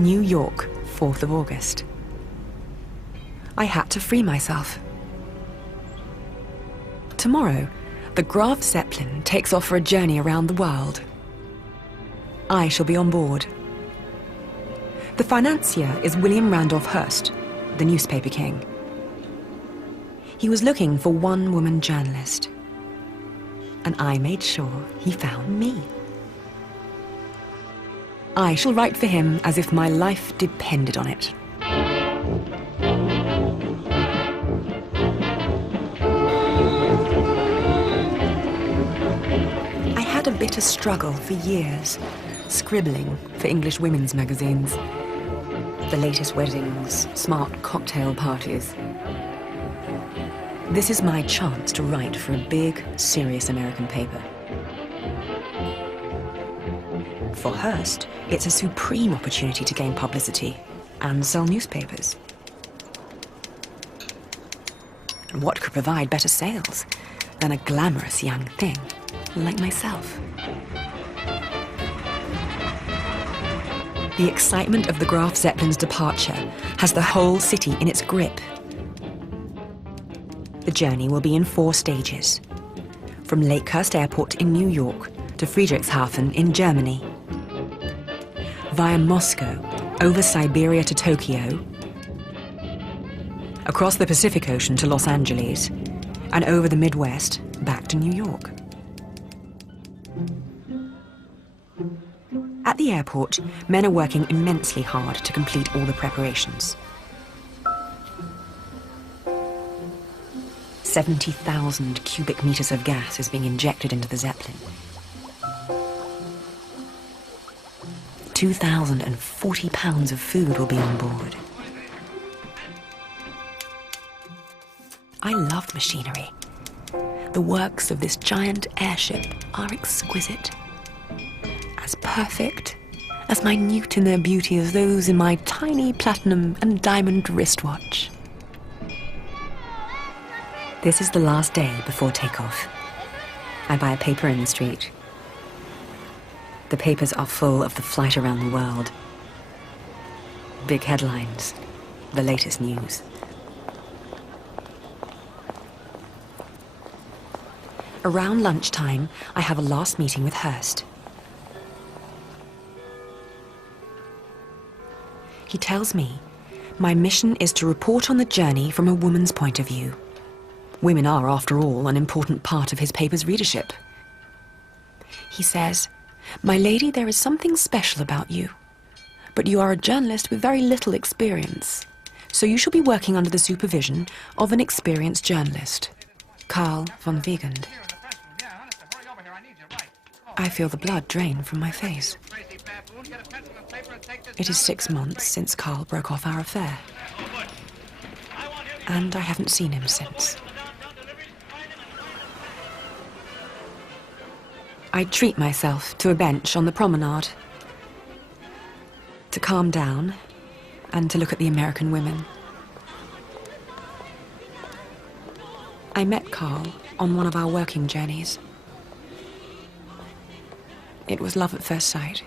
New York, 4th of August. I had to free myself. Tomorrow, the Graf Zeppelin takes off for a journey around the world. I shall be on board. The financier is William Randolph Hearst, the newspaper king. He was looking for one-woman journalist, and I made sure he found me. I shall write for him as if my life depended on it. I had a bitter struggle for years, scribbling for English women's magazines. The latest weddings, smart cocktail parties. This is my chance to write for a big, serious American paper. For Hearst, it's a supreme opportunity to gain publicity and sell newspapers. And what could provide better sales than a glamorous young thing like myself? The excitement of the Graf Zeppelin's departure has the whole city in its grip. The journey will be in 4 stages, from Lakehurst Airport in New York to Friedrichshafen in Germany, via Moscow, over Siberia to Tokyo, across the Pacific Ocean to Los Angeles, and over the Midwest back to New York. At the airport, men are working immensely hard to complete all the preparations. 70,000 cubic meters of gas is being injected into the Zeppelin. 2,040 pounds of food will be on board. I love machinery. The works of this giant airship are exquisite. As perfect, as minute in their beauty as those in my tiny platinum and diamond wristwatch. This is the last day before takeoff. I buy a paper in the street. The papers are full of the flight around the world. Big headlines, the latest news. Around lunchtime, I have a last meeting with Hearst. He tells me my mission is to report on the journey from a woman's point of view. Women are, after all, an important part of his paper's readership. He says, "My lady, there is something special about you, but you are a journalist with very little experience, so you shall be working under the supervision of an experienced journalist, Karl von Wiegand." I feel the blood drain from my face. It is 6 months since Karl broke off our affair, and I haven't seen him since. I treat myself to a bench on the promenade, to calm down and to look at the American women. I met Karl on one of our working journeys. It was love at first sight.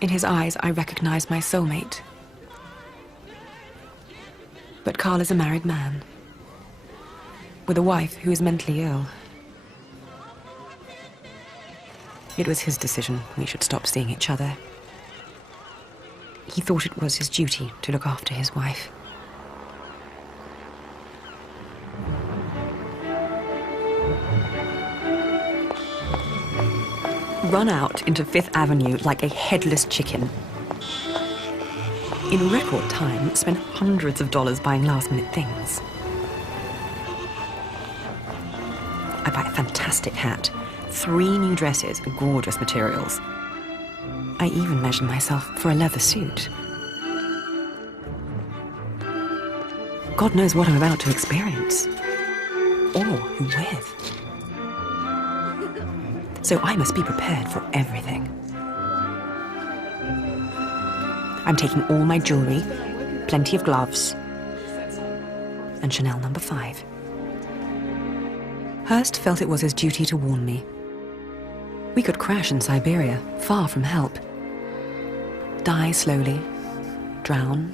In his eyes, I recognized my soulmate. But Karl is a married man, with a wife who is mentally ill. It was his decision we should stop seeing each other. He thought it was his duty to look after his wife. Run out into Fifth Avenue like a headless chicken. In record time, spent hundreds of dollars buying last-minute things. I buy a fantastic hat, 3 new dresses, gorgeous materials. I even measured myself for a leather suit. God knows what I'm about to experience, or who with. So I must be prepared for everything. I'm taking all my jewelry, plenty of gloves, and Chanel No. 5. Hearst felt it was his duty to warn me. We could crash in Siberia, far from help. die slowly, drown,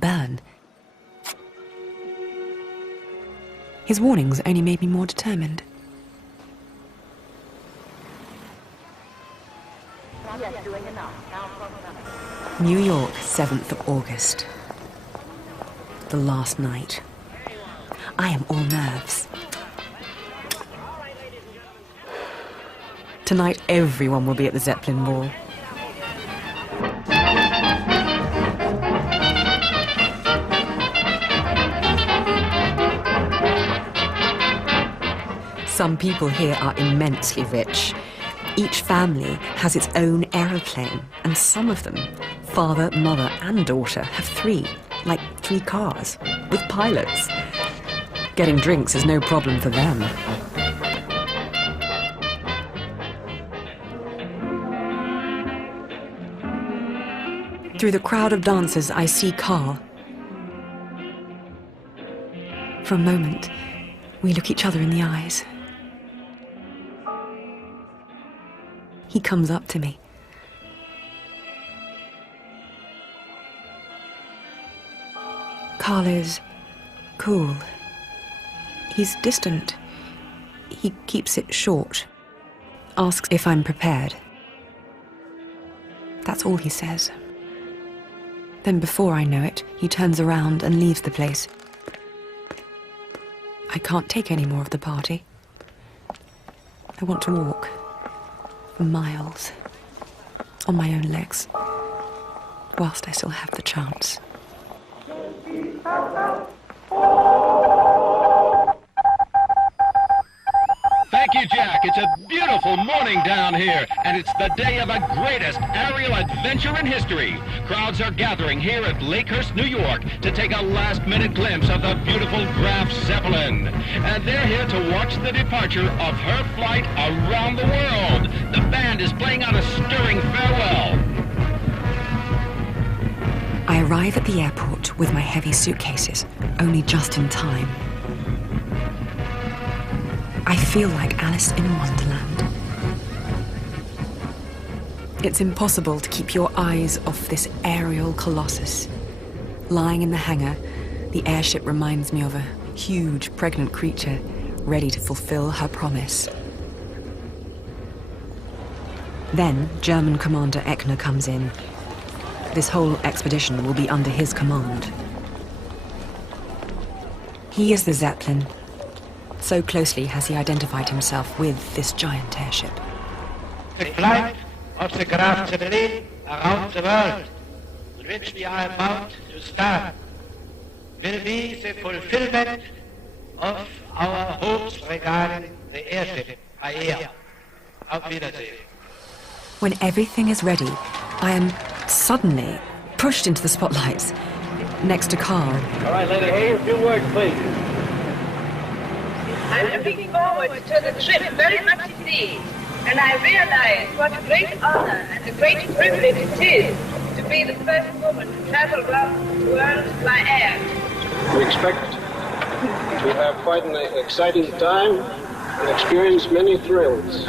burn. His warnings only made me more determined. New York, 7th of August. The last night. I am all nerves. Tonight, everyone will be at the Zeppelin ball. Some people here are immensely rich. Each family has its own aeroplane, and some of them, father, mother, and daughter, have three, like 3 cars, with pilots. Getting drinks is no problem for them. Through the crowd of dancers, I see Carl. For a moment, we look each other in the eyes. He comes up to me. Carl is cool. He's distant. He keeps it short. Asks if I'm prepared. That's all he says. Then before I know it, he turns around and leaves the place. I can't take any more of the party. I want to walk for miles on my own legs, whilst I still have the chance. Thank you, Jack. It's a beautiful morning down here, and it's the day of the greatest aerial adventure in history. Crowds are gathering here at Lakehurst, New York, to take a last-minute glimpse of the beautiful Graf Zeppelin. And they're here to watch the departure of her flight around the world. The band is playing out a stirring farewell. I arrive at the airport with my heavy suitcases, only just in time. I feel like Alice in Wonderland. It's impossible to keep your eyes off this aerial colossus. Lying in the hangar, the airship reminds me of a huge, pregnant creature ready to fulfill her promise. Then, German Commander Eckner comes in. This whole expedition will be under his command. He is the Zeppelin. So closely has he identified himself with this giant airship. The flight of the Graf Zeppelin around the world, on which we are about to start, will be the fulfillment of our hopes regarding the airship by air. Auf Wiedersehen. When everything is ready, I am suddenly pushed into the spotlights, next to Carl. All right, Lady Hayes, a few words, please. I'm looking forward to the trip very much indeed, and I realize what a great honor and a great privilege it is to be the first woman to travel around the world by air. We expect to have quite an exciting time and experience many thrills.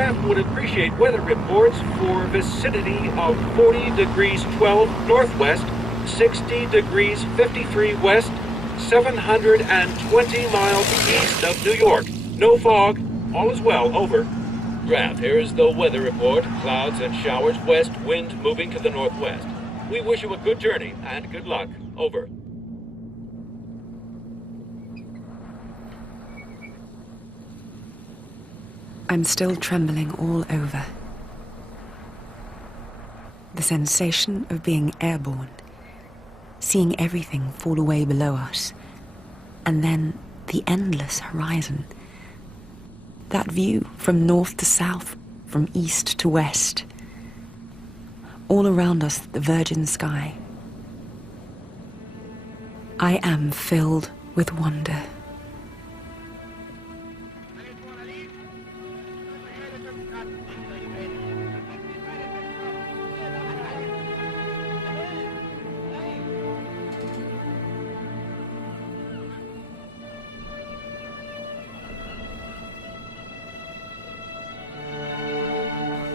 craft would appreciate weather reports for vicinity of 40 degrees 12 northwest, 60 degrees 53 west, 720 miles east of New York. No fog. All is well. Over. Graf, here is the weather report. Clouds and showers west, wind moving to the northwest. We wish you a good journey and good luck. Over. I'm still trembling all over. The sensation of being airborne, seeing everything fall away below us, and then the endless horizon. That view from north to south, from east to west. All around us, the virgin sky. I am filled with wonder.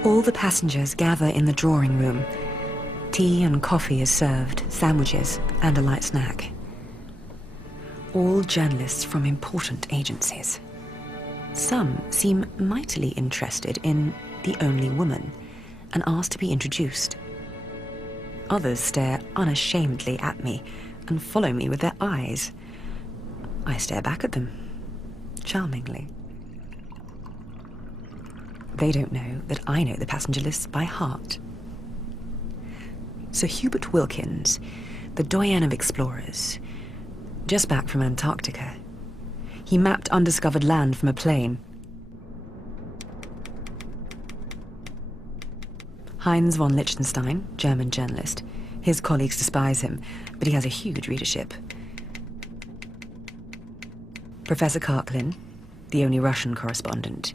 All the passengers gather in the drawing room. Tea and coffee is served, sandwiches, and a light snack. All journalists from important agencies. Some seem mightily interested in the only woman and ask to be introduced. Others stare unashamedly at me and follow me with their eyes. I stare back at them, charmingly. They don't know that I know the passenger lists by heart. Sir Hubert Wilkins, the doyen of explorers, just back from Antarctica. He mapped undiscovered land from a plane. Heinz von Liechtenstein, German journalist. His colleagues despise him, but he has a huge readership. Professor Karklin, the only Russian correspondent.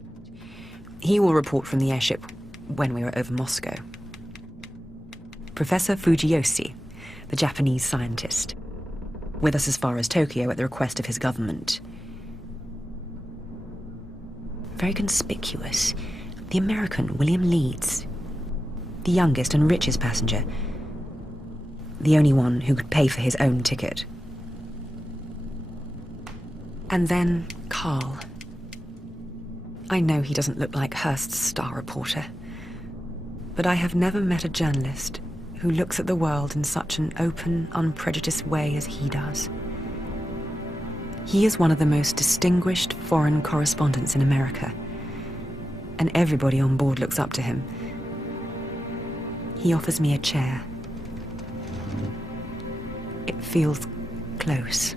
He will report from the airship when we are over Moscow. Professor Fujiyoshi, the Japanese scientist, with us as far as Tokyo at the request of his government. Very conspicuous, the American William Leeds, the youngest and richest passenger, the only one who could pay for his own ticket. And then Carl. I know he doesn't look like Hearst's star reporter, but I have never met a journalist who looks at the world in such an open, unprejudiced way as he does. He is one of the most distinguished foreign correspondents in America, and everybody on board looks up to him. He offers me a chair. It feels close,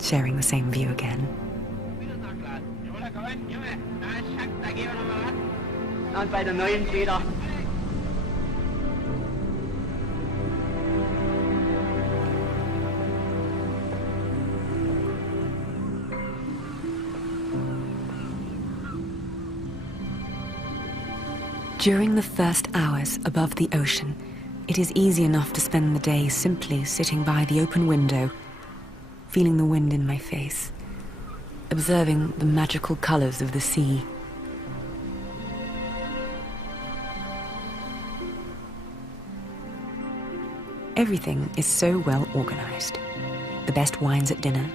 sharing the same view again. Und bei der neuen Feder. During the first hours above the ocean, it is easy enough to spend the day simply sitting by the open window, feeling the wind in my face, observing the magical colors of the sea. Everything is so well organized. The best wines at dinner.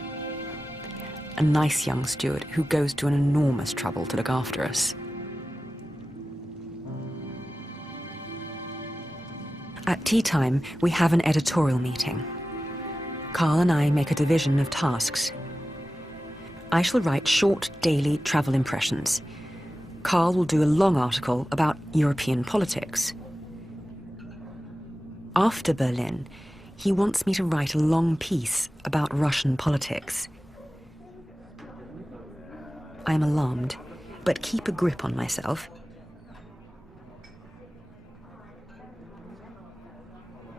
A nice young steward who goes to an enormous trouble to look after us. At tea time, we have an editorial meeting. Carl and I make a division of tasks. I shall write short daily travel impressions. Carl will do a long article about European politics. After Berlin, he wants me to write a long piece about Russian politics. I am alarmed, but keep a grip on myself.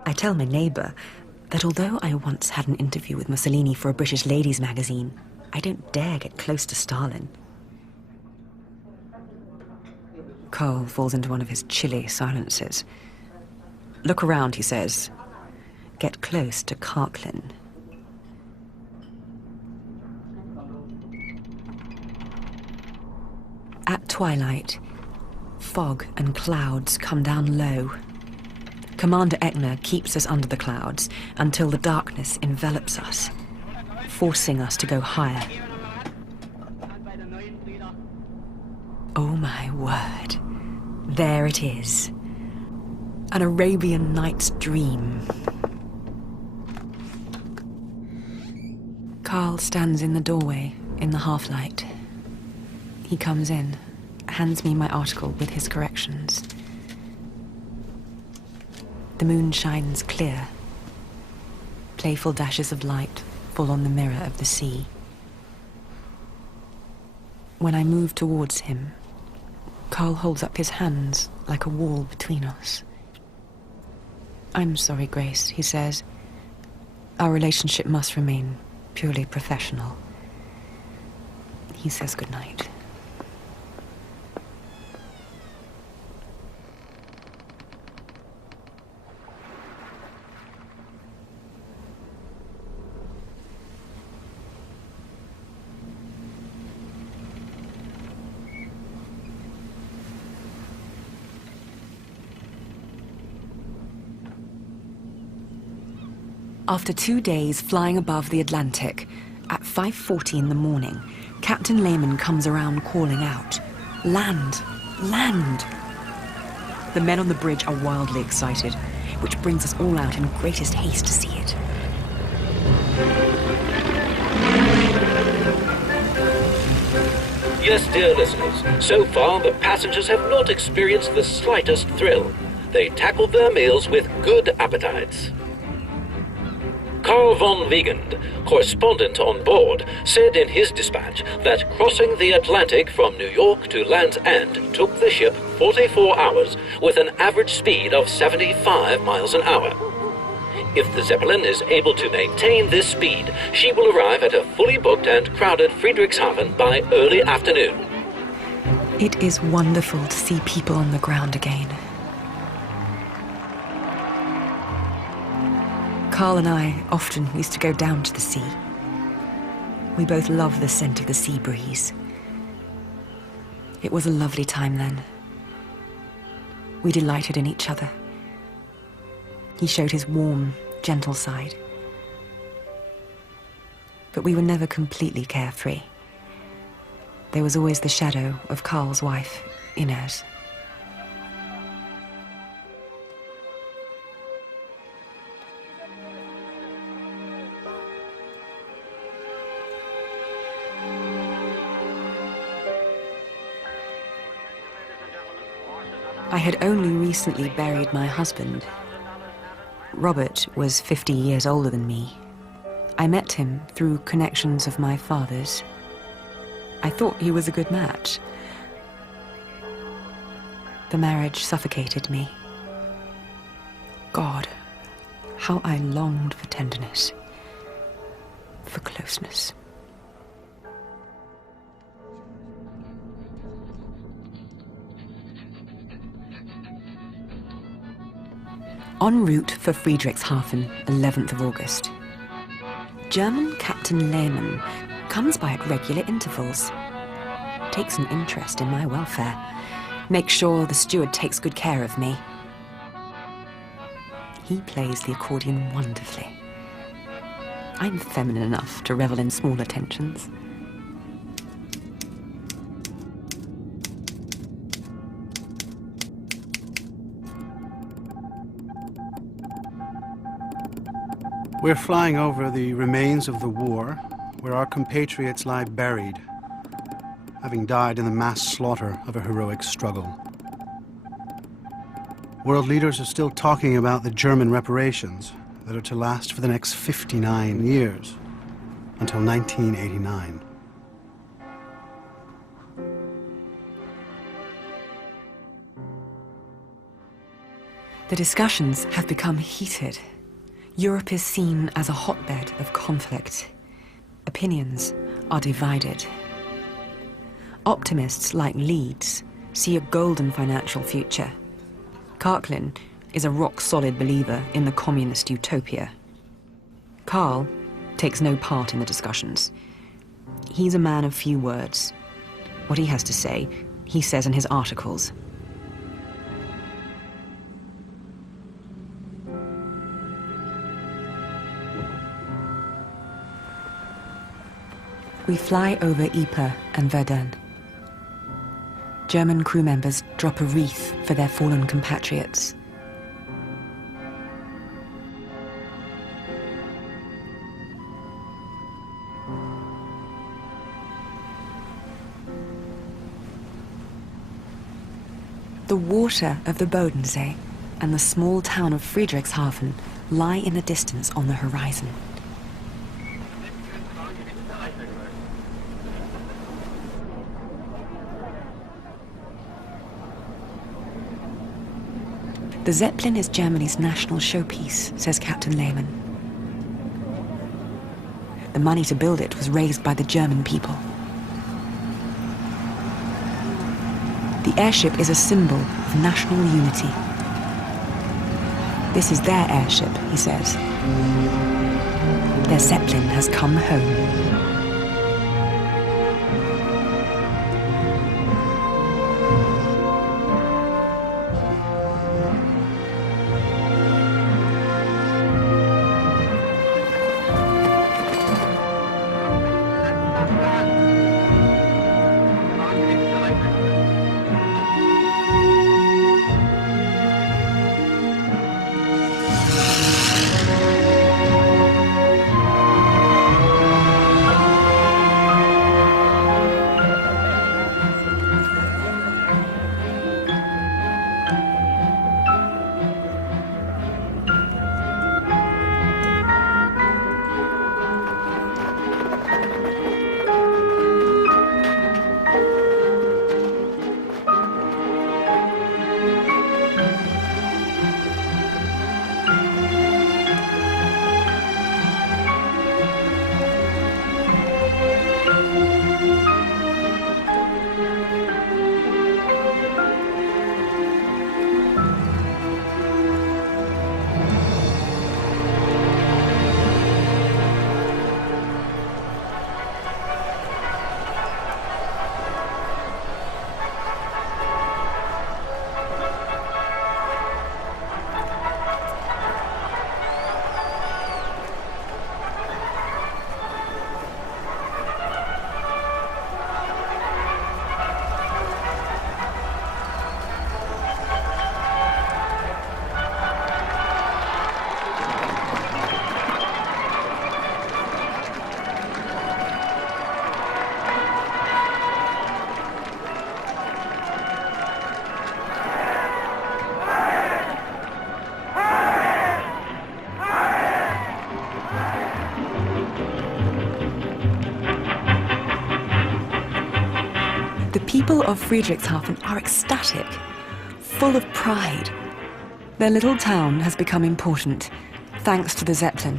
I tell my neighbour that although I once had an interview with Mussolini for a British ladies' magazine, I don't dare get close to Stalin. Carl falls into one of his chilly silences. Look around, he says. Get close to Karklin. At twilight, fog and clouds come down low. Commander Eckner keeps us under the clouds until the darkness envelops us, forcing us to go higher. Oh my word. There it is. An Arabian Nights dream. Carl stands in the doorway in the half-light. He comes in, hands me my article with his corrections. The moon shines clear. Playful dashes of light fall on the mirror of the sea. When I move towards him, Carl holds up his hands like a wall between us. "I'm sorry, Grace," he says. "Our relationship must remain purely professional." He says goodnight. After 2 days flying above the Atlantic, at 5:40 in the morning, Captain Lehman comes around calling out, "Land! Land!" The men on the bridge are wildly excited, which brings us all out in greatest haste to see it. Yes, dear listeners, so far the passengers have not experienced the slightest thrill. They tackled their meals with good appetites. Carl von Wiegand, correspondent on board, said in his dispatch that crossing the Atlantic from New York to Land's End took the ship 44 hours with an average speed of 75 miles an hour. If the Zeppelin is able to maintain this speed, she will arrive at a fully booked and crowded Friedrichshafen by early afternoon. It is wonderful to see people on the ground again. Carl and I often used to go down to the sea. We both love the scent of the sea breeze. It was a lovely time then. We delighted in each other. He showed his warm, gentle side. But we were never completely carefree. There was always the shadow of Carl's wife, Inez. I had only recently buried my husband. Robert was 50 years older than me. I met him through connections of my father's. I thought he was a good match. The marriage suffocated me. God, how I longed for tenderness, for closeness. En route for Friedrichshafen, 11th of August. German Captain Lehmann comes by at regular intervals, takes an interest in my welfare, makes sure the steward takes good care of me. He plays the accordion wonderfully. I'm feminine enough to revel in small attentions. We're flying over the remains of the war, where our compatriots lie buried, having died in the mass slaughter of a heroic struggle. World leaders are still talking about the German reparations that are to last for the next 59 years, until 1989. The discussions have become heated. Europe is seen as a hotbed of conflict. Opinions are divided. Optimists like Leeds see a golden financial future. Karklin is a rock-solid believer in the communist utopia. Carl takes no part in the discussions. He's a man of few words. What he has to say he says in his articles. We fly over Ypres and Verdun. German crew members drop a wreath for their fallen compatriots. The water of the Bodensee and the small town of Friedrichshafen lie in the distance on the horizon. The Zeppelin is Germany's national showpiece, says Captain Lehmann. The money to build it was raised by the German people. The airship is a symbol of national unity. This is their airship, he says. Their Zeppelin has come home. The people of Friedrichshafen are ecstatic, full of pride. Their little town has become important, thanks to the Zeppelin.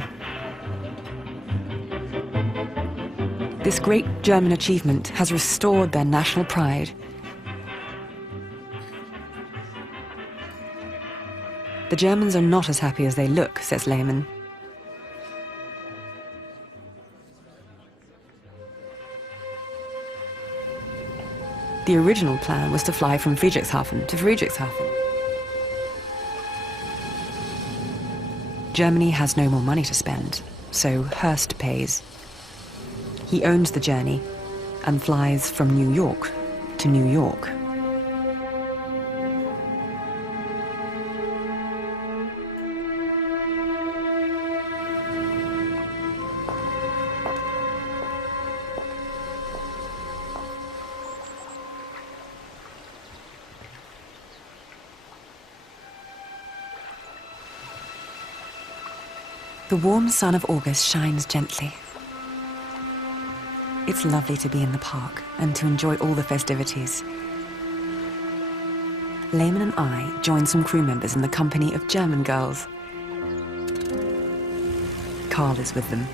This great German achievement has restored their national pride. The Germans are not as happy as they look, says Lehmann. The original plan was to fly from Friedrichshafen to Friedrichshafen. Germany has no more money to spend, so Hurst pays. He owns the journey and flies from New York to New York. The warm sun of August shines gently. It's lovely to be in the park and to enjoy all the festivities. Lehmann and I join some crew members in the company of German girls. Carl is with them.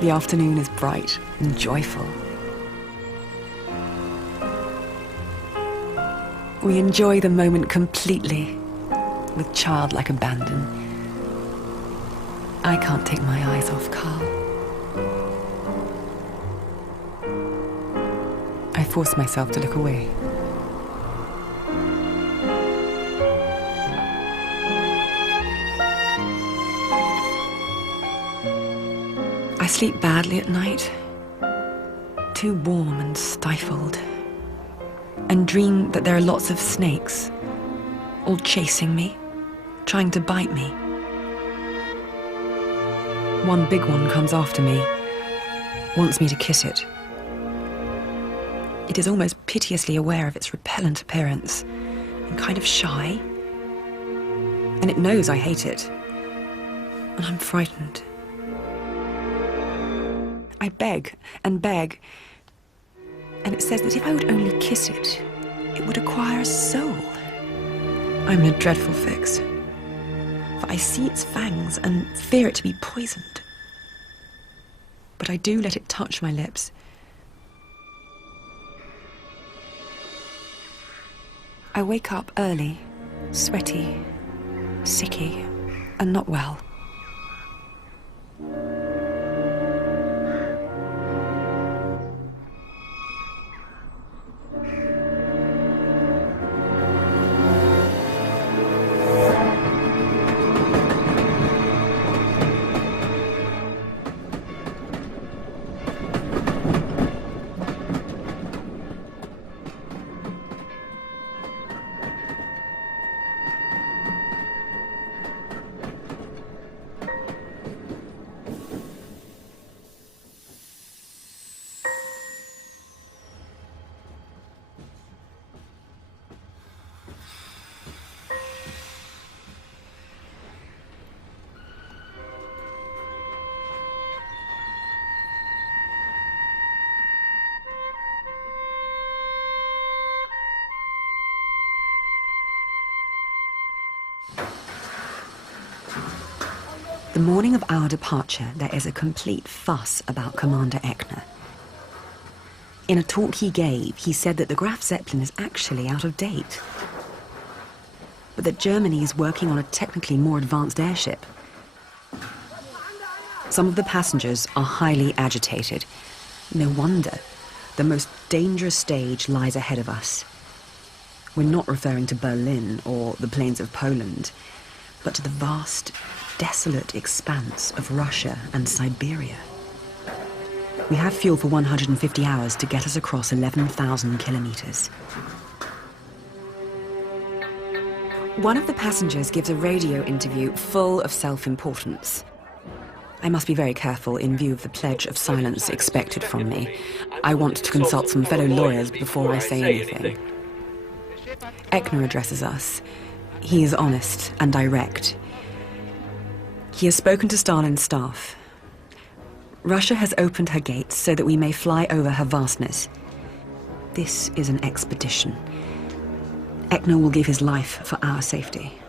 The afternoon is bright and joyful. We enjoy the moment completely, with childlike abandon. I can't take my eyes off Carl. I force myself to look away. I sleep badly at night, too warm and stifled, and dream that there are lots of snakes, all chasing me, trying to bite me. One big one comes after me, wants me to kiss it. It is almost piteously aware of its repellent appearance and kind of shy. And it knows I hate it. And I'm frightened. I beg and beg. And it says that if I would only kiss it, it would acquire a soul. I'm in a dreadful fix. For I see its fangs and fear it to be poisoned. But I do let it touch my lips. I wake up early, sweaty, sicky, and not well. The morning of our departure, there is a complete fuss about Commander Eckner. In a talk he gave, he said that the Graf Zeppelin is actually out of date, but that Germany is working on a technically more advanced airship. Some of the passengers are highly agitated. No wonder. The most dangerous stage lies ahead of us. We're not referring to Berlin or the plains of Poland, but to the vast, desolate expanse of Russia and Siberia. We have fuel for 150 hours to get us across 11,000 kilometers. One of the passengers gives a radio interview full of self-importance. I must be very careful in view of the pledge of silence expected from me. I want to consult some fellow lawyers before I say anything. Eckner addresses us. He is honest and direct. He has spoken to Stalin's staff. Russia has opened her gates so that we may fly over her vastness. This is an expedition. Eckner will give his life for our safety.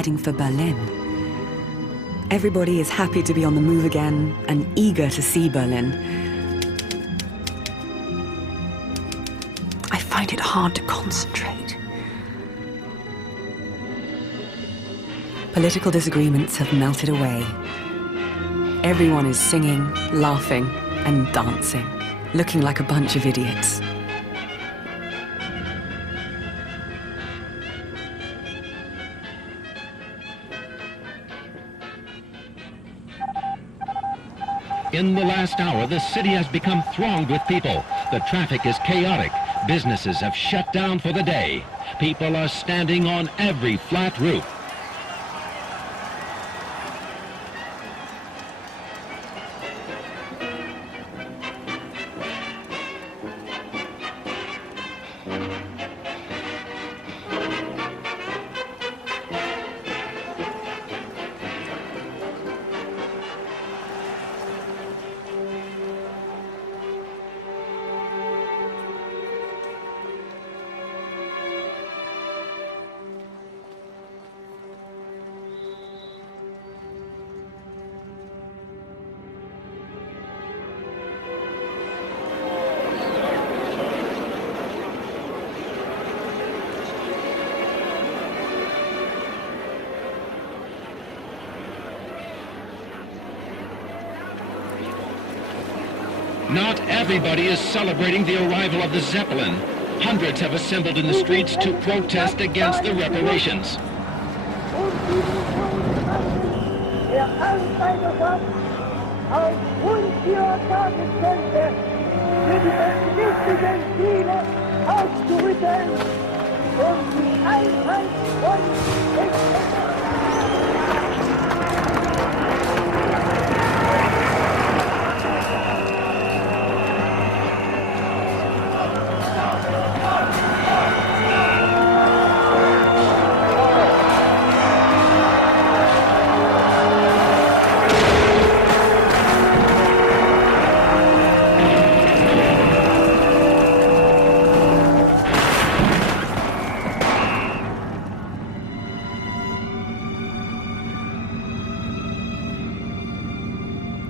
heading for Berlin. Everybody is happy to be on the move again and eager to see Berlin. I find it hard to concentrate. Political disagreements have melted away. Everyone is singing, laughing, and dancing, looking like a bunch of idiots. In the last hour, the city has become thronged with people. The traffic is chaotic. Businesses have shut down for the day. People are standing on every flat roof. Not everybody is celebrating the arrival of the Zeppelin. Hundreds have assembled in the streets to protest against the reparations.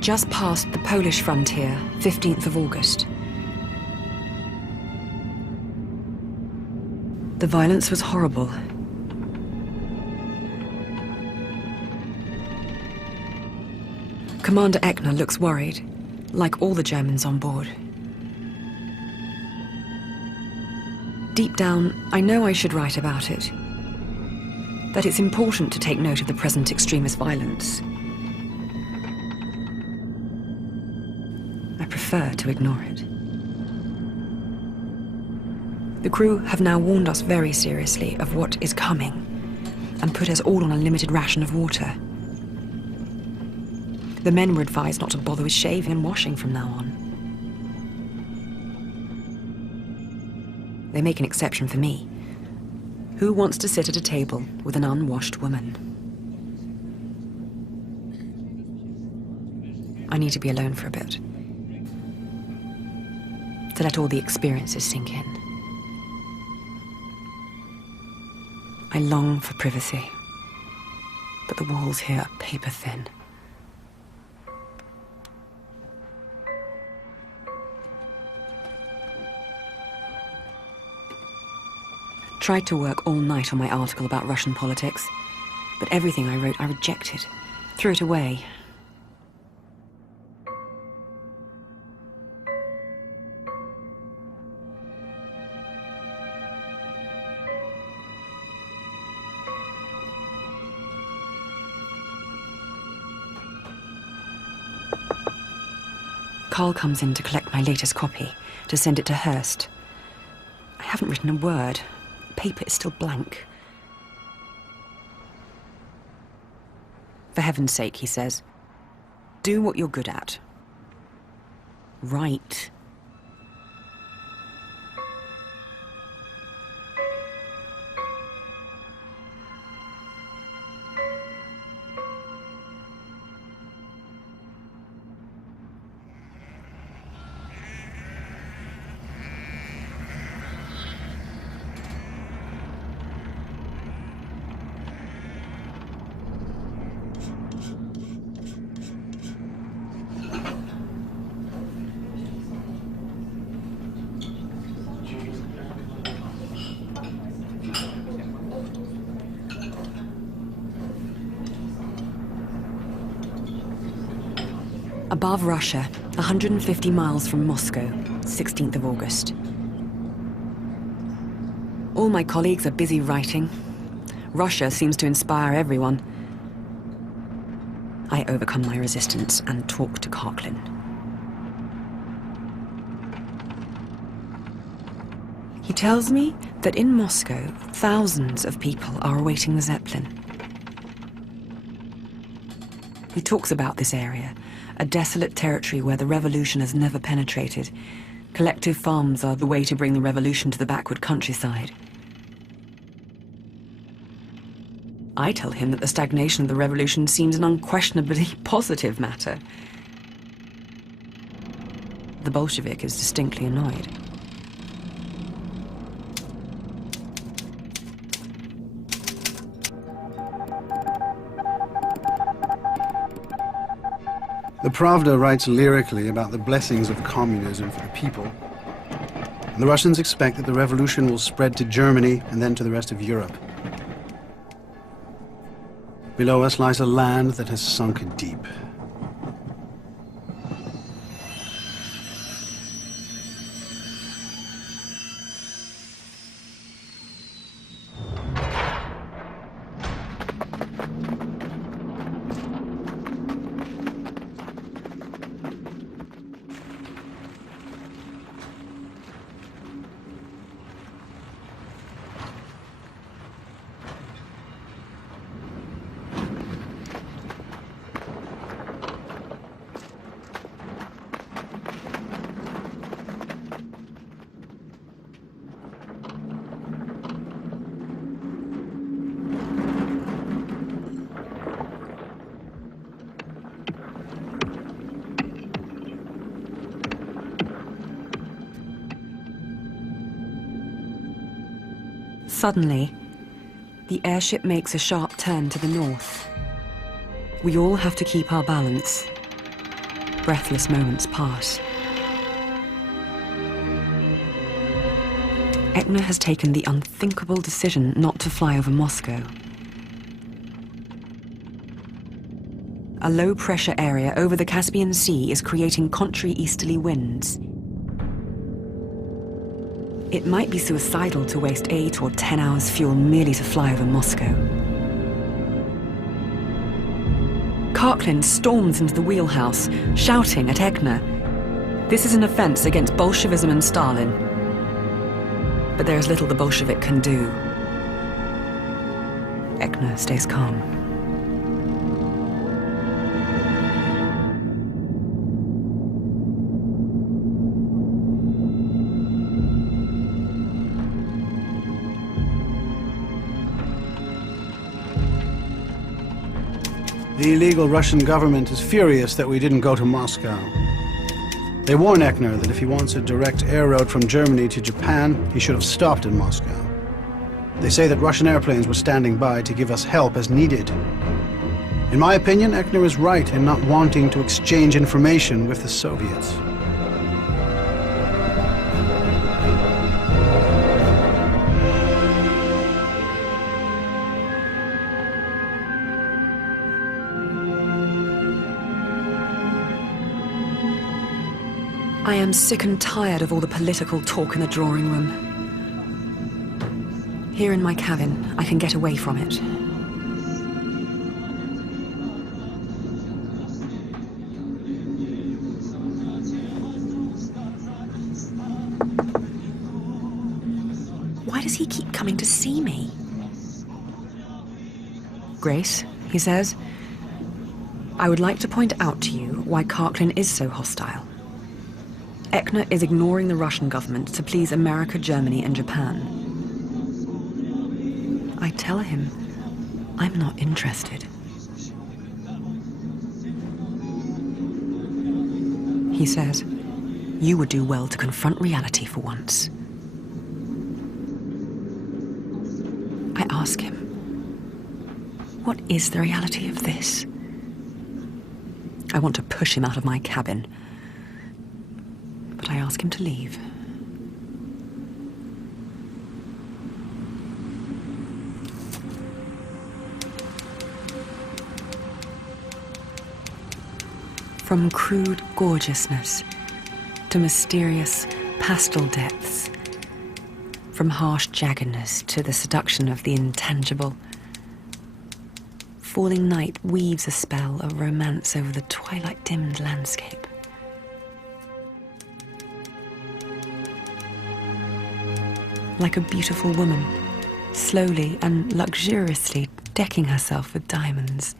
Just past the Polish frontier, 15th of August. The violence was horrible. Commander Eckner looks worried, like all the Germans on board. Deep down, I know I should write about it. That it's important to take note of the present extremist violence. I prefer to ignore it. The crew have now warned us very seriously of what is coming and put us all on a limited ration of water. The men were advised not to bother with shaving and washing from now on. They make an exception for me. Who wants to sit at a table with an unwashed woman? I need to be alone for a bit, to let all the experiences sink in. I long for privacy, but the walls here are paper thin. Tried to work all night on my article about Russian politics, but everything I wrote I rejected, threw it away. Carl comes in to collect my latest copy, to send it to Hurst. I haven't written a word. The paper is still blank. For heaven's sake, he says, do what you're good at. Write. Above Russia, 150 miles from Moscow, 16th of August. All my colleagues are busy writing. Russia seems to inspire everyone. I overcome my resistance and talk to Karklin. He tells me that in Moscow, thousands of people are awaiting the Zeppelin. He talks about this area, a desolate territory where the revolution has never penetrated. Collective farms are the way to bring the revolution to the backward countryside. I tell him that the stagnation of the revolution seems an unquestionably positive matter. The Bolshevik is distinctly annoyed. The Pravda writes lyrically about the blessings of communism for the people. And the Russians expect that the revolution will spread to Germany and then to the rest of Europe. Below us lies a land that has sunk deep. Suddenly, the airship makes a sharp turn to the north. We all have to keep our balance. Breathless moments pass. Ekner has taken the unthinkable decision not to fly over Moscow. A low-pressure area over the Caspian Sea is creating contrary easterly winds. It might be suicidal to waste 8 or 10 hours fuel merely to fly over Moscow. Karklin storms into the wheelhouse, shouting at Ekner. This is an offense against Bolshevism and Stalin. But there is little the Bolshevik can do. Ekner stays calm. The illegal Russian government is furious that we didn't go to Moscow. They warn Ekner that if he wants a direct air route from Germany to Japan, he should have stopped in Moscow. They say that Russian airplanes were standing by to give us help as needed. In my opinion, Ekner is right in not wanting to exchange information with the Soviets. I am sick and tired of all the political talk in the drawing room. Here in my cabin, I can get away from it. Why does he keep coming to see me? Grace, he says, I would like to point out to you why Karklin is so hostile. Ekner is ignoring the Russian government to please America, Germany, and Japan. I tell him I'm not interested. He says, you would do well to confront reality for once. I ask him, what is the reality of this? I want to push him out of my cabin. But I ask him to leave. From crude gorgeousness to mysterious pastel depths. From harsh jaggedness to the seduction of the intangible. Falling night weaves a spell of romance over the twilight-dimmed landscape. Like a beautiful woman, slowly and luxuriously decking herself with diamonds.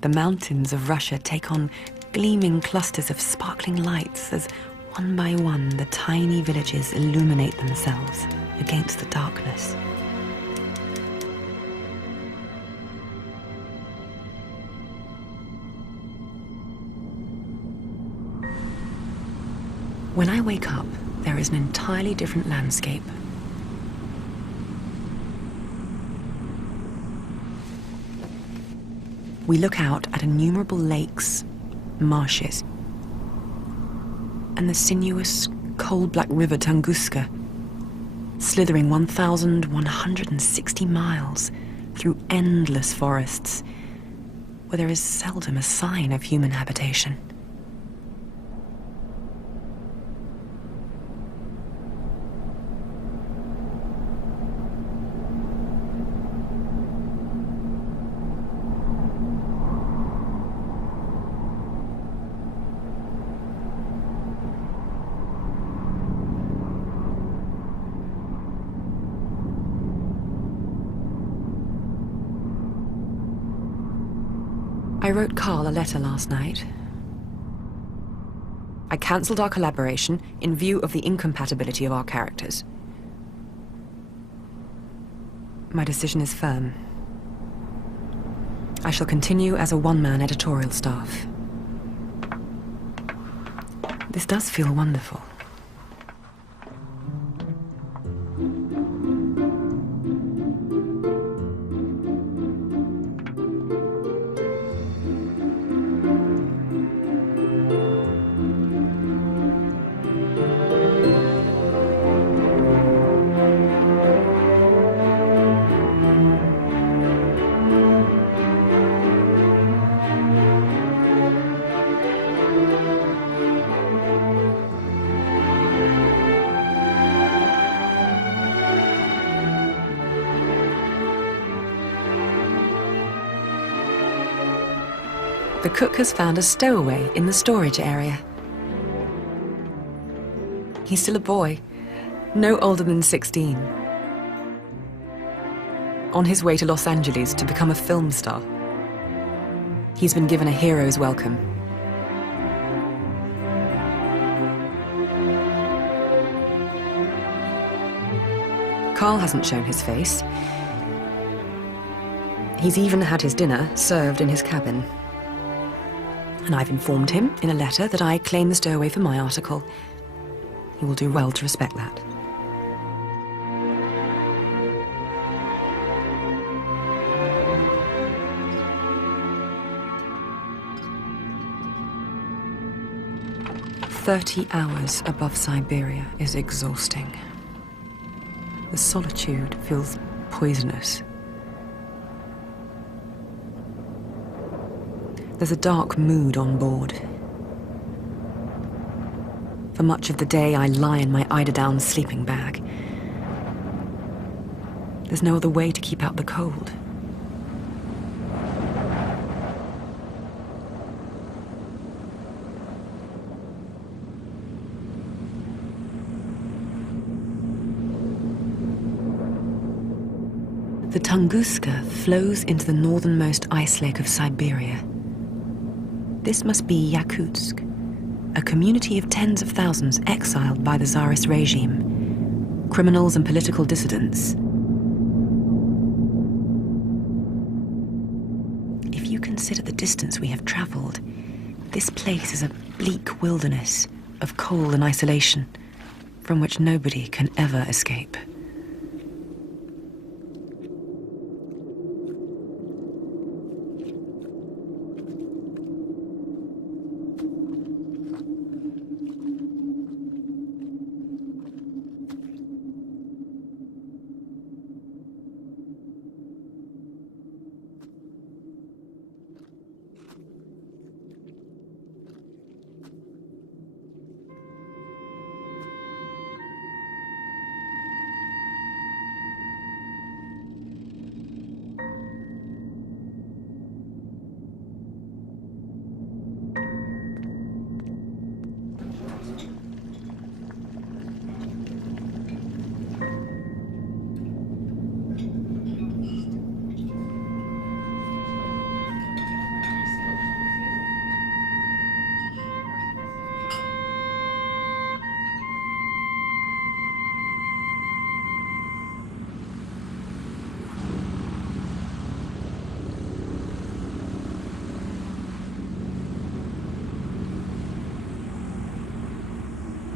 The mountains of Russia take on gleaming clusters of sparkling lights as one by one the tiny villages illuminate themselves against the darkness. When I wake up, there is an entirely different landscape. We look out at innumerable lakes, marshes, and the sinuous, coal-black river Tunguska, slithering 1,160 miles through endless forests, where there is seldom a sign of human habitation. I wrote Carl a letter last night. I cancelled our collaboration in view of the incompatibility of our characters. My decision is firm. I shall continue as a one-man editorial staff. This does feel wonderful. The cook has found a stowaway in the storage area. He's still a boy, no older than 16. On his way to Los Angeles to become a film star. He's been given a hero's welcome. Carl hasn't shown his face. He's even had his dinner served in his cabin. And I've informed him in a letter that I claim the stowaway for my article. He will do well to respect that. "30 hours above Siberia is exhausting. The solitude feels poisonous. There's a dark mood on board. For much of the day, I lie in my eiderdown sleeping bag. There's no other way to keep out the cold. The Tunguska flows into the northernmost ice lake of Siberia. This must be Yakutsk, a community of tens of thousands exiled by the Tsarist regime, criminals and political dissidents. If you consider the distance we have traveled, this place is a bleak wilderness of cold and isolation from which nobody can ever escape.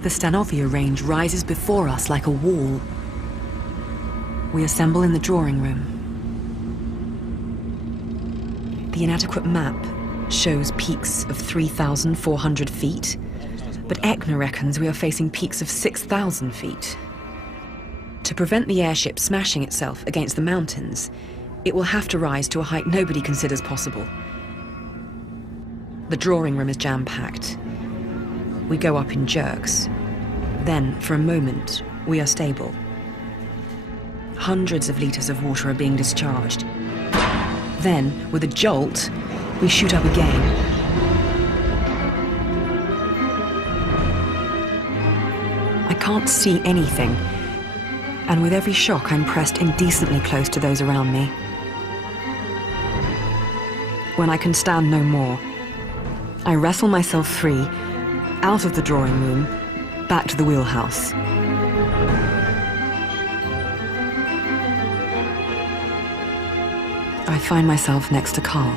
The Stanovia range rises before us like a wall. We assemble in the drawing room. The inadequate map shows peaks of 3,400 feet, but Eckner reckons we are facing peaks of 6,000 feet. To prevent the airship smashing itself against the mountains, it will have to rise to a height nobody considers possible. The drawing room is jam-packed. We go up in jerks. Then, for a moment, we are stable. Hundreds of liters of water are being discharged. Then, with a jolt, we shoot up again. I can't see anything, and with every shock I'm pressed indecently close to those around me. When I can stand no more, I wrestle myself free, out of the drawing room, back to the wheelhouse. I find myself next to Carl.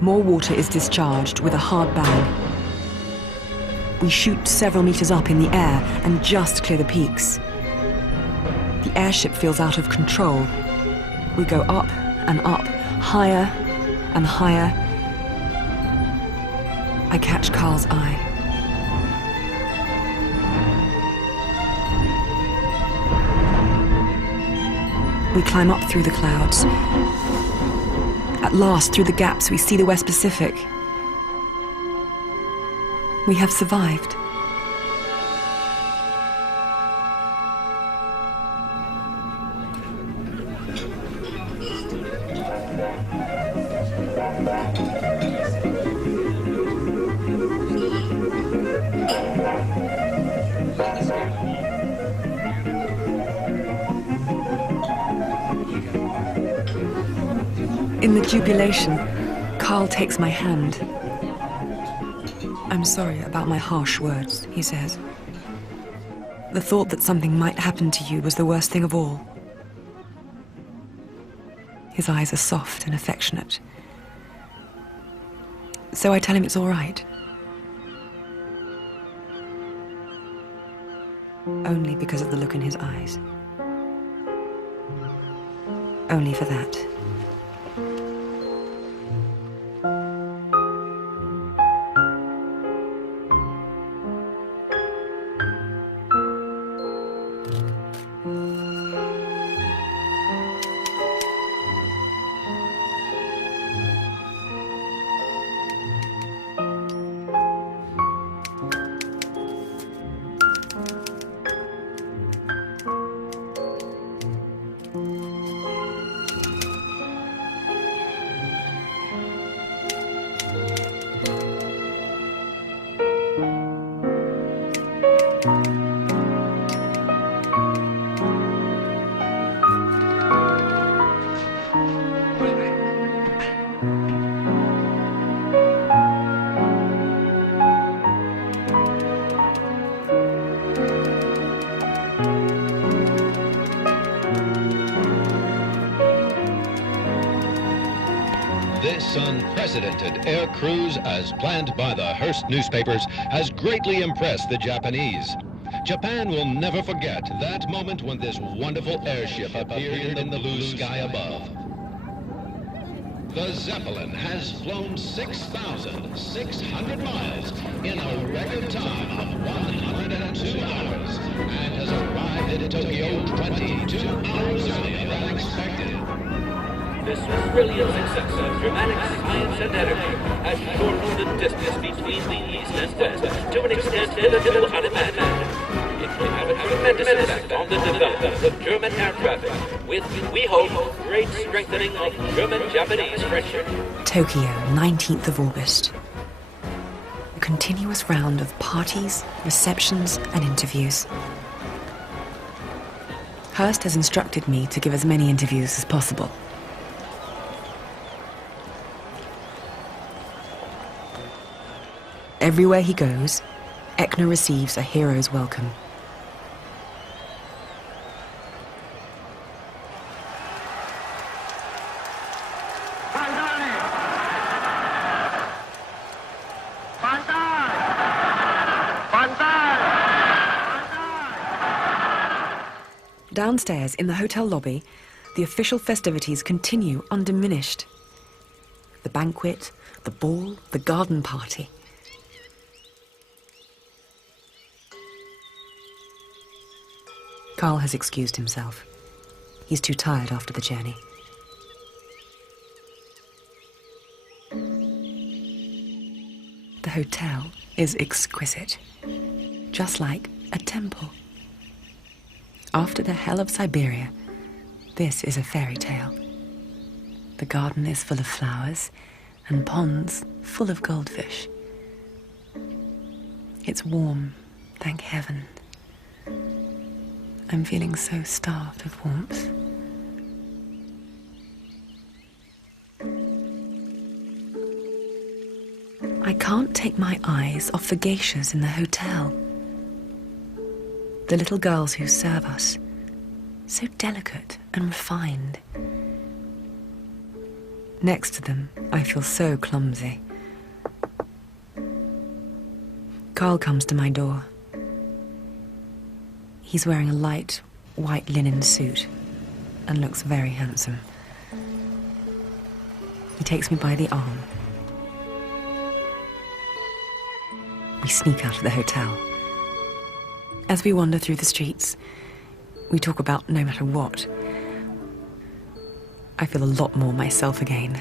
More water is discharged with a hard bang. We shoot several meters up in the air and just clear the peaks. The airship feels out of control. We go up and up, higher and higher. I catch Carl's eye. We climb up through the clouds. At last, through the gaps, we see the West Pacific. We have survived. In the jubilation, Carl takes my hand. I'm sorry about my harsh words, he says. The thought that something might happen to you was the worst thing of all. His eyes are soft and affectionate. So I tell him it's all right. Only because of the look in his eyes. Only for that. This unprecedented air cruise, as planned by the Hearst newspapers, has greatly impressed the Japanese. Japan will never forget that moment when this wonderful airship appeared in the blue sky above. The Zeppelin has flown 6,600 miles in a record time of 102 hours and has arrived in Tokyo 22 hours earlier than expected. This brilliant success of dramatic science and energy has shortened the distance between the East and West to an extent hitherto unimagined. It will have a tremendous impact on the development of German air traffic, with, we hope, great strengthening of German-Japanese friendship. Tokyo, 19th of August. A continuous round of parties, receptions, and interviews. Hurst has instructed me to give as many interviews as possible. Everywhere he goes, Eckner receives a hero's welcome. Downstairs in the hotel lobby, the official festivities continue undiminished. The banquet, the ball, the garden party. Carl has excused himself. He's too tired after the journey. The hotel is exquisite, just like a temple. After the hell of Siberia, this is a fairy tale. The garden is full of flowers and ponds full of goldfish. It's warm, thank heaven. I'm feeling so starved of warmth. I can't take my eyes off the geishas in the hotel. The little girls who serve us, so delicate and refined. Next to them, I feel so clumsy. Carl comes to my door. He's wearing a light, white linen suit and looks very handsome. He takes me by the arm. We sneak out of the hotel. As we wander through the streets, we talk about no matter what. I feel a lot more myself again.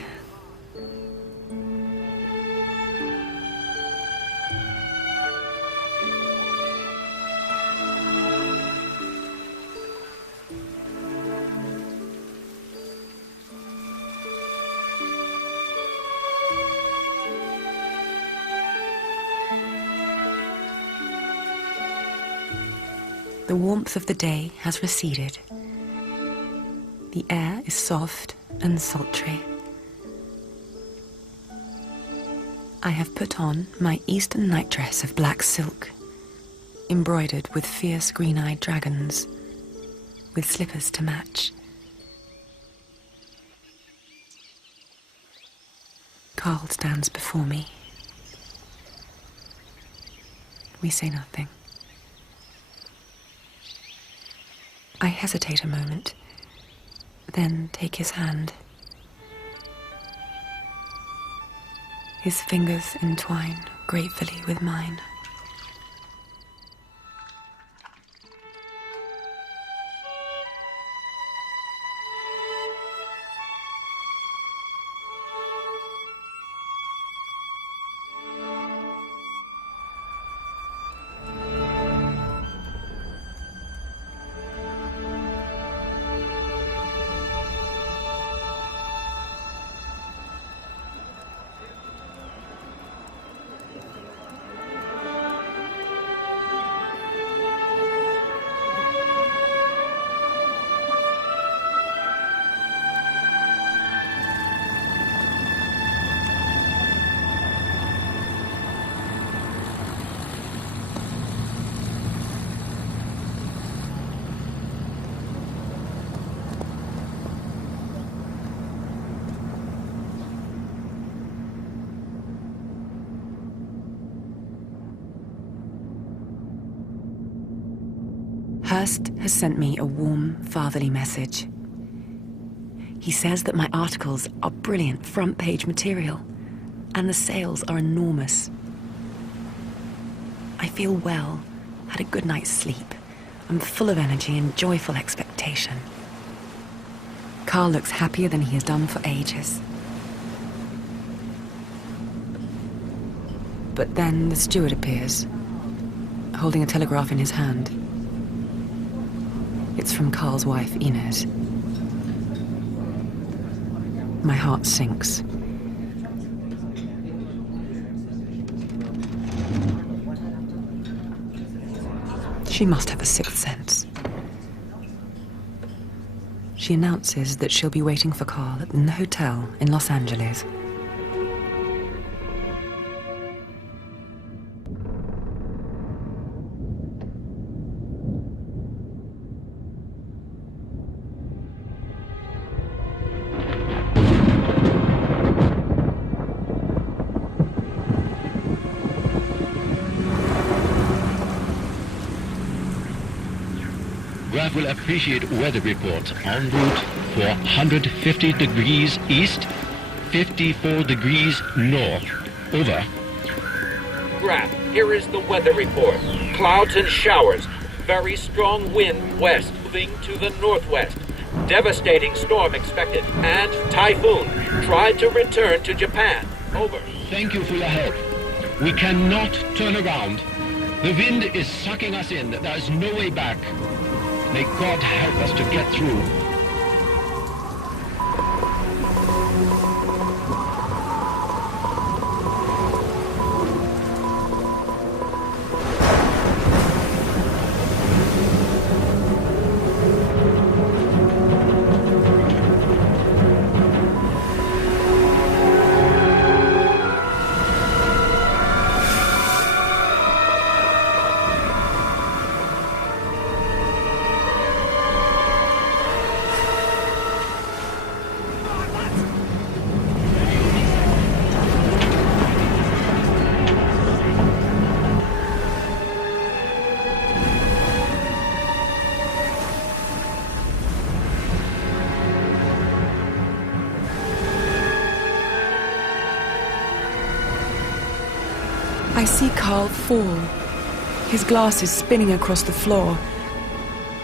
The warmth of the day has receded. The air is soft and sultry. I have put on my Eastern nightdress of black silk, embroidered with fierce green-eyed dragons, with slippers to match. Carl stands before me. We say nothing. I hesitate a moment, then take his hand. His fingers entwine gratefully with mine. Hurst has sent me a warm, fatherly message. He says that my articles are brilliant front-page material, and the sales are enormous. I feel well, had a good night's sleep. I'm full of energy and joyful expectation. Carl looks happier than he has done for ages. But then the steward appears, holding a telegraph in his hand. It's from Carl's wife, Inez. My heart sinks. She must have a sixth sense. she announces that she'll be waiting for Carl in the hotel in Los Angeles. Graf will appreciate weather reports en route for 150 degrees east, 54 degrees north. Over. Graf, here is the weather report. Clouds and showers. Very strong wind west, moving to the northwest. Devastating storm expected. And typhoon. Try to return to Japan. Over. Thank you for your help. We cannot turn around. The wind is sucking us in. There is no way back. May God help us to get through. I see Carl fall, his glasses spinning across the floor,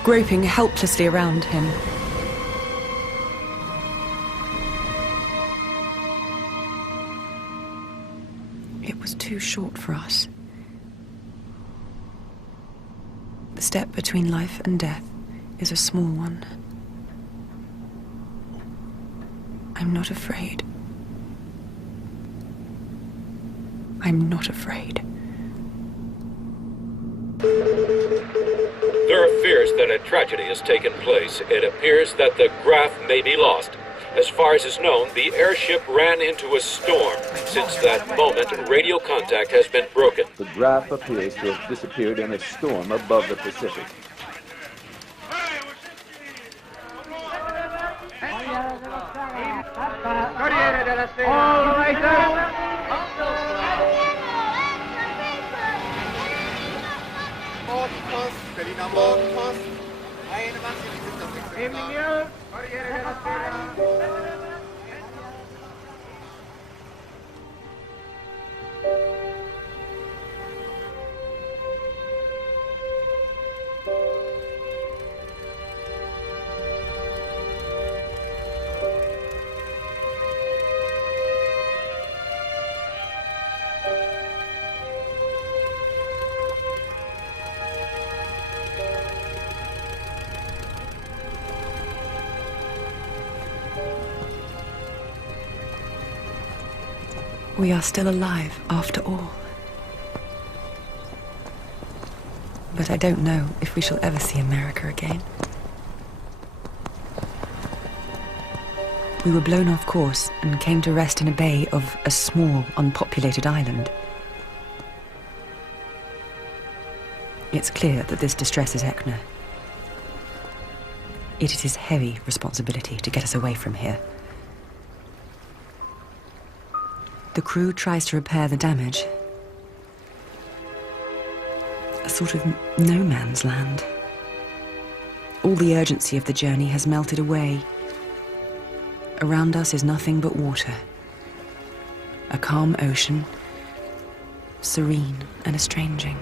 groping helplessly around him. It was too short for us. The step between life and death is a small one. I'm not afraid. I'm not afraid. There are fears that a tragedy has taken place. It appears that the Graf may be lost. As far as is known, the airship ran into a storm. Since that moment, radio contact has been broken. The Graf appears to have disappeared in a storm above the Pacific. We are still alive after all. But I don't know if we shall ever see America again. We were blown off course and came to rest in a bay of a small, unpopulated island. It's clear that this distresses Eckner. It is his heavy responsibility to get us away from here. The crew tries to repair the damage. A sort of no man's land. All the urgency of the journey has melted away. Around us is nothing but water. A calm ocean, serene and estranging.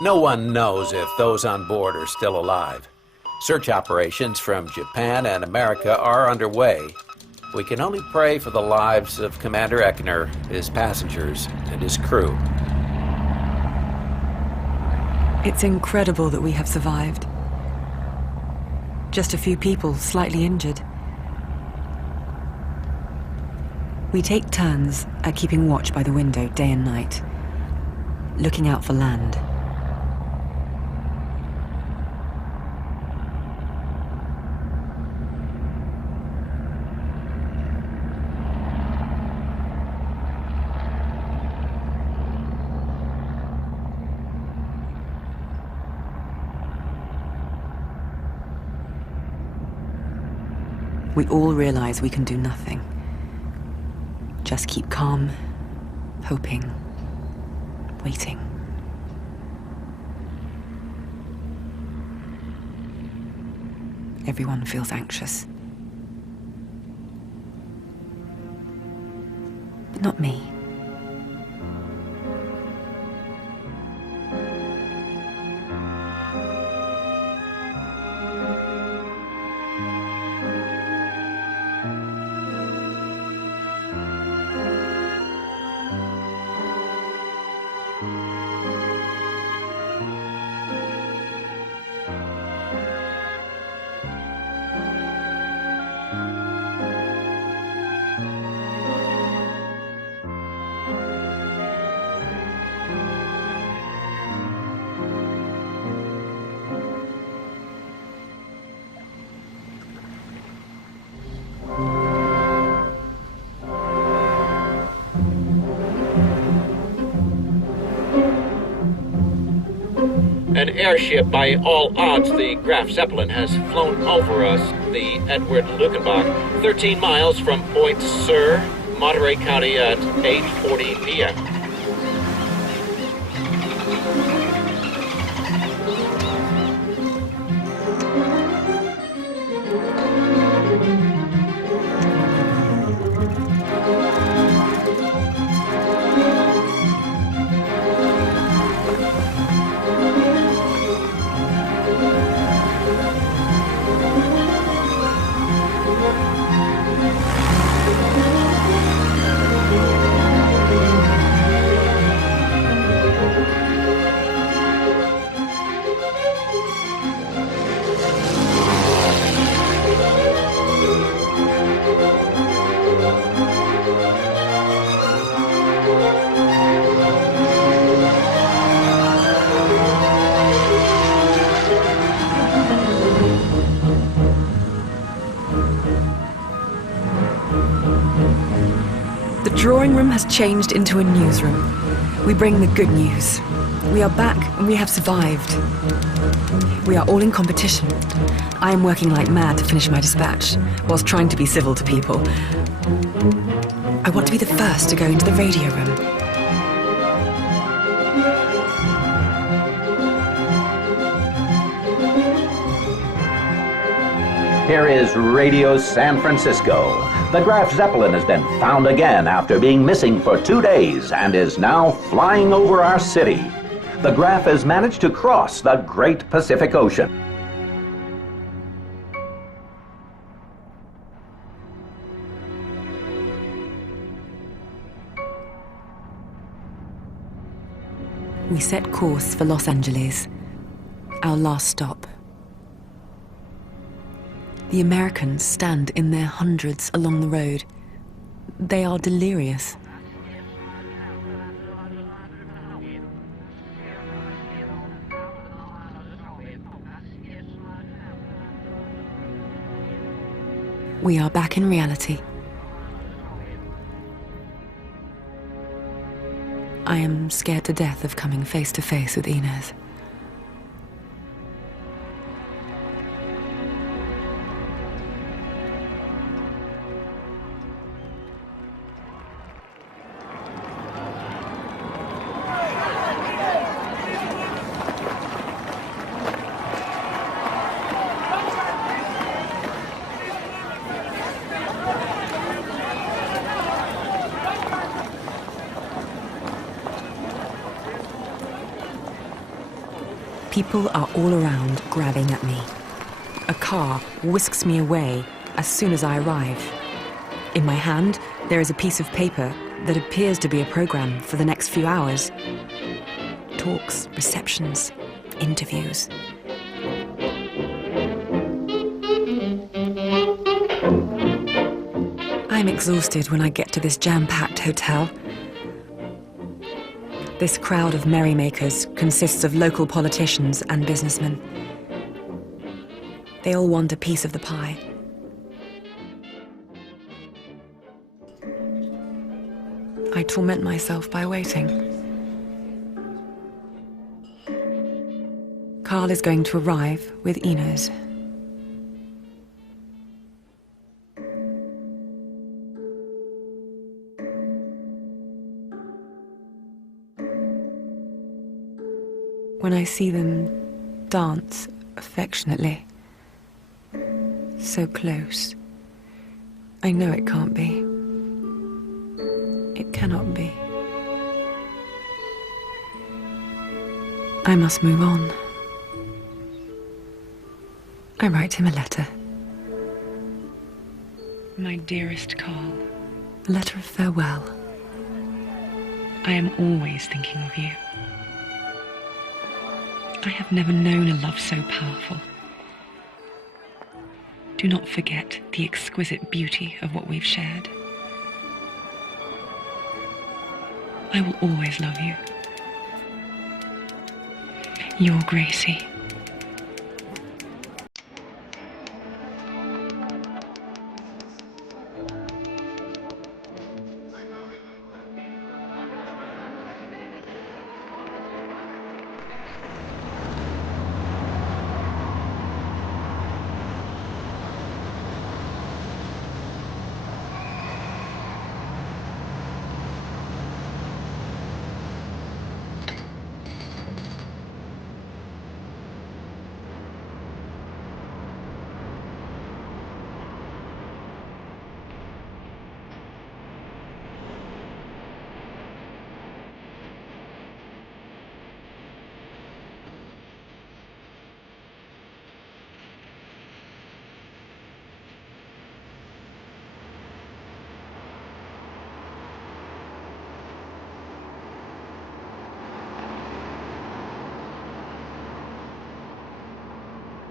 No one knows if those on board are still alive. Search operations from Japan and America are underway. We can only pray for the lives of Commander Eckner, his passengers, and his crew. It's incredible that we have survived. Just a few people slightly injured. We take turns at keeping watch by the window day and night, looking out for land. We all realize we can do nothing. Just keep calm, hoping, waiting. Everyone feels anxious. But not me. An airship by all odds, the Graf Zeppelin, has flown over us, the Edward Lukenbach, 13 miles from Point Sur, Monterey County at 8:40 p.m. The drawing room has changed into a newsroom. We bring the good news. We are back and we have survived. We are all in competition. I am working like mad to finish my dispatch, whilst trying to be civil to people. I want to be the first to go into the radio room. Here is Radio San Francisco. The Graf Zeppelin has been found again after being missing for 2 days and is now flying over our city. The Graf has managed to cross the Great Pacific Ocean. We set course for Los Angeles, our last stop. The Americans stand in their hundreds along the road. They are delirious. We are back in reality. I am scared to death of coming face to face with Inez. People are all around, grabbing at me. A car whisks me away as soon as I arrive. In my hand, there is a piece of paper that appears to be a program for the next few hours. Talks, receptions, interviews. I'm exhausted when I get to this jam-packed hotel. This crowd of merrymakers consists of local politicians and businessmen. They all want a piece of the pie. I torment myself by waiting. Carl is going to arrive with Enos. When I see them dance affectionately, so close, I know it can't be. It cannot be. I must move on. I write him a letter. My dearest Carl, a letter of farewell. I am always thinking of you. I have never known a love so powerful. Do not forget the exquisite beauty of what we've shared. I will always love you. Your Gracie.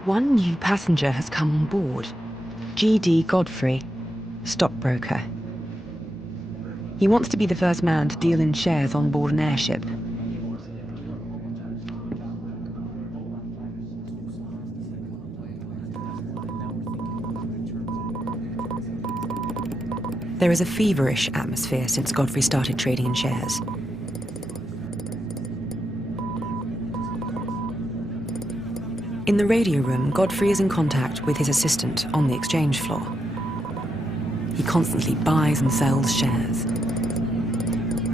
One new passenger has come on board. G.D. Godfrey, stockbroker. He wants to be the first man to deal in shares on board an airship. There is a feverish atmosphere since Godfrey started trading in shares. In the radio room, Godfrey is in contact with his assistant on the exchange floor. He constantly buys and sells shares.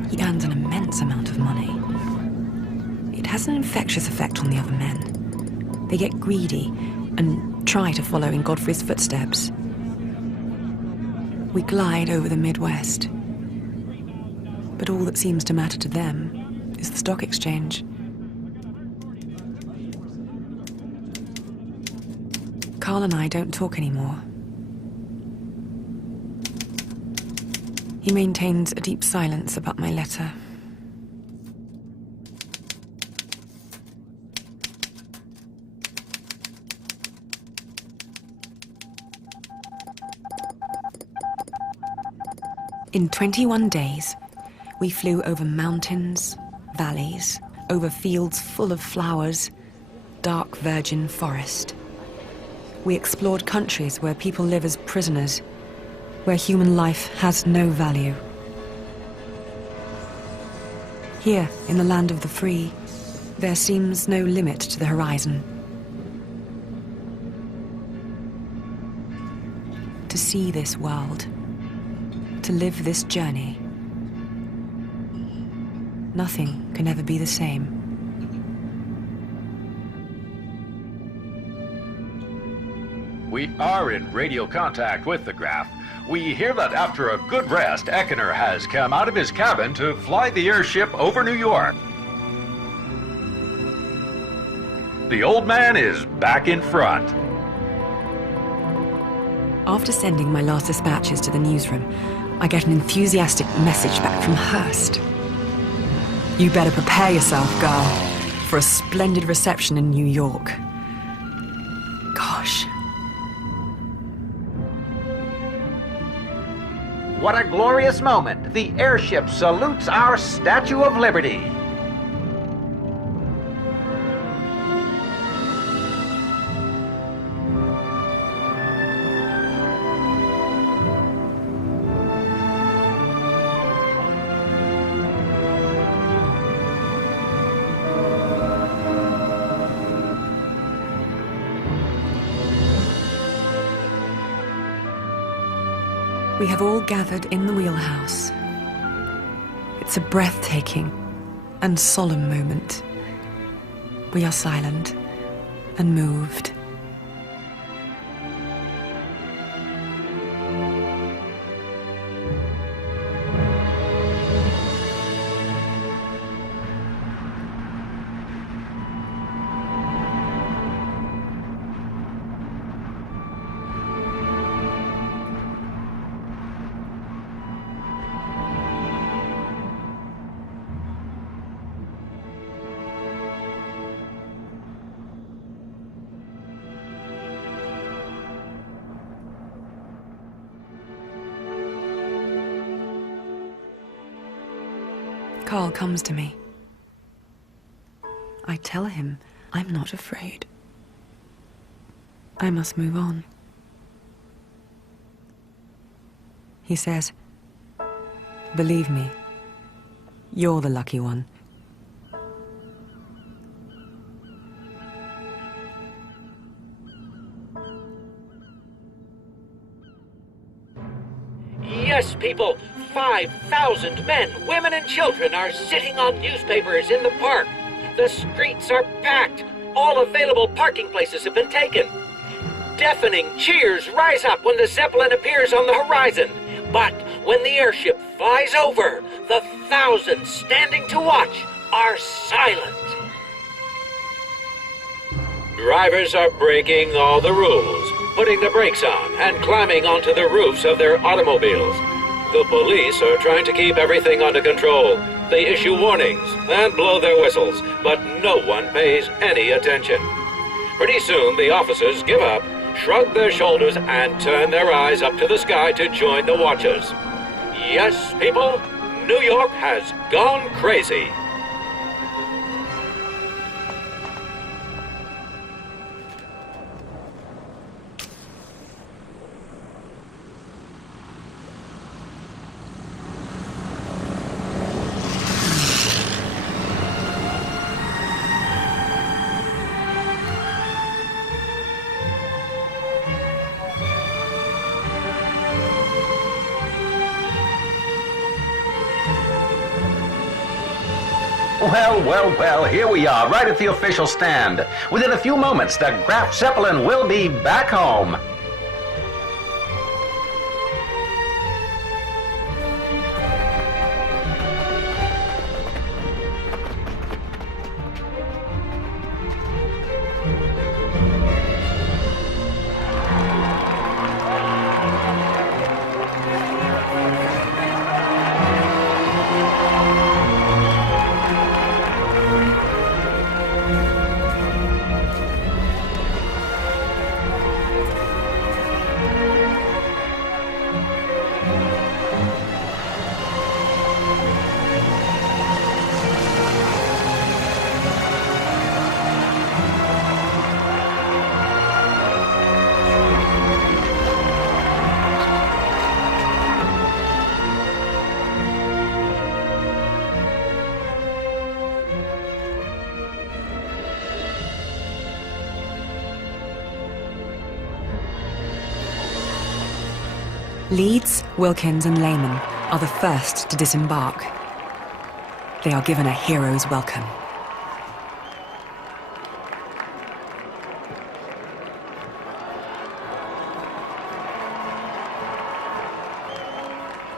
He earns an immense amount of money. It has an infectious effect on the other men. They get greedy and try to follow in Godfrey's footsteps. We glide over the Midwest, but all that seems to matter to them is the stock exchange. Carl and I don't talk anymore. He maintains a deep silence about my letter. In 21 days, we flew over mountains, valleys, over fields full of flowers, dark virgin forest. We explored countries where people live as prisoners, where human life has no value. Here, in the land of the free, there seems no limit to the horizon. To see this world, to live this journey, nothing can ever be the same. We are in radio contact with the Graf. We hear that after a good rest, Eckener has come out of his cabin to fly the airship over New York. The old man is back in front. After sending my last dispatches to the newsroom, I get an enthusiastic message back from Hurst. You better prepare yourself, girl, for a splendid reception in New York. Gosh. What a glorious moment! The airship salutes our Statue of Liberty. We have all gathered in the wheelhouse. It's a breathtaking and solemn moment. We are silent and moved. Carl comes to me. I tell him I'm not afraid. I must move on. He says, "Believe me, you're the lucky one." Yes, people, 5,000 men, women, and children are sitting on newspapers in the park. The streets are packed. All available parking places have been taken. Deafening cheers rise up when the Zeppelin appears on the horizon. But when the airship flies over, the thousands standing to watch are silent. Drivers are breaking all the rules, putting the brakes on and climbing onto the roofs of their automobiles. The police are trying to keep everything under control. They issue warnings and blow their whistles, but no one pays any attention. Pretty soon, the officers give up, shrug their shoulders, and turn their eyes up to the sky to join the watchers. Yes, people, New York has gone crazy. Well, here we are, right at the official stand. Within a few moments, the Graf Zeppelin will be back home. Leeds, Wilkins, and Lehman are the first to disembark. They are given a hero's welcome.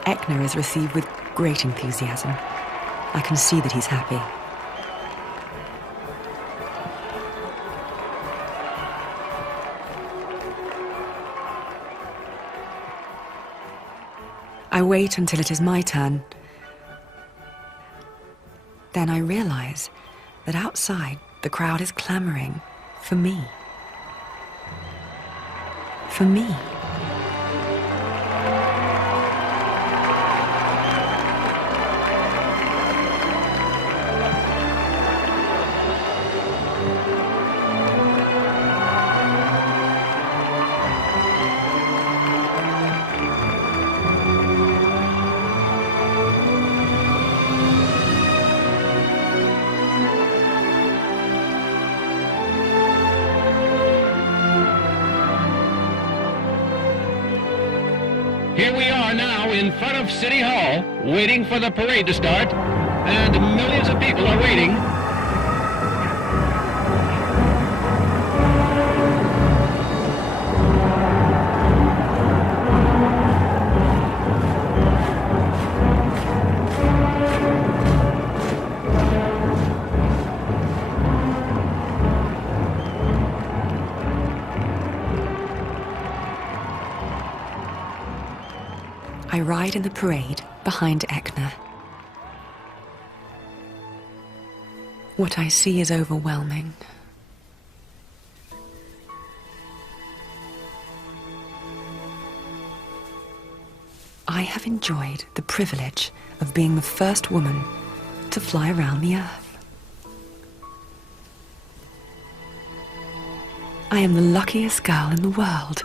Eckner is received with great enthusiasm. I can see that he's happy. I wait until it is my turn. Then I realize that outside the crowd is clamoring for me. For me. Here we are now in front of City Hall, waiting for the parade to start, and millions of people are waiting. I ride in the parade behind Eckner. What I see is overwhelming. I have enjoyed the privilege of being the first woman to fly around the Earth. I am the luckiest girl in the world.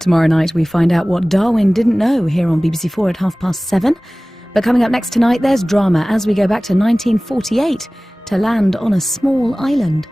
Tomorrow night we find out what Darwin didn't know here on BBC4 at 7:30. But coming up next tonight, there's drama as we go back to 1948 to land on a small island.